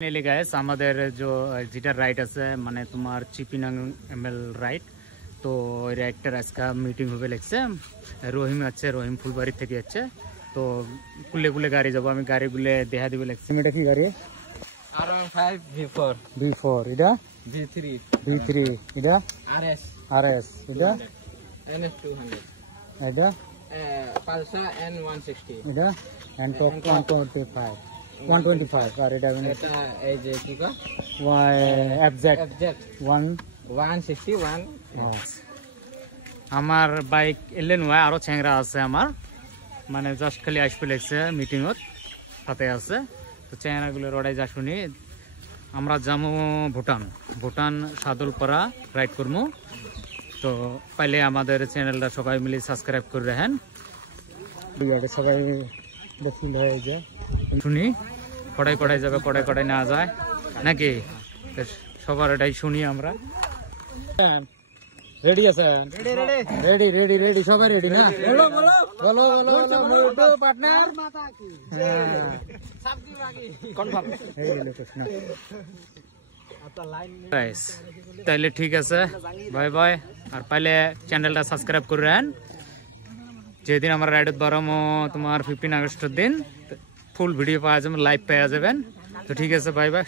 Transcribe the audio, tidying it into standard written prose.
finally guys আমাদের जो যেটা রাইড আছে মানে তোমার চিপিনাং এমএল রাইড তো ওই রাইডটার আজকে মিটিং হবে লাগছে রহিম আছে রহিম ফুলবাড়ি থেকে আছে তো কুলে কুলে গাড়ি যাব আমি গাড়িগুলো দেখা দিব লাগছে এটা কি গাড়ি R15 V4 V4 এটা V3 এটা RS এটা NS200 এটা Pulsar N160 এটা Hankook 125 আর এটা এই যে কি কো FZ 161 আমার বাইক এলে নয় আরো ছেংরা আছে আমার মানে জাস্ট খালি আসবে লাগছে মিটিংত সাথে আছে তো ছেংরাগুলো রড়াই যা শুনি আমরা যাবো ভুটান সাদুলপাড়া রাইড করবো তো পাইলে আমাদের চ্যানেলটা সবাই মিলে সাবস্ক্রাইব করে রাখেন সবাই ফুল হয়ে যায় শুনি কড়াই কড়াই যাবে কড়াই না যায় নাকি সবার এটাই শুনি আমরা রেডি আছেন রেডি সবাই রেডি না বলো পার্টনার তাইলে ঠিক আছে বাই বাই আর পাইলে চ্যানেলটা সাবস্ক্রাইব করে রাখেন যেদিন আমরা রাইডত বারমো তোমার 15 আগস্টের দিন ফুল ভিডিও পাওয়া যাবে লাইভ পাওয়া যাবেন তো ঠিক আছে বাই বাই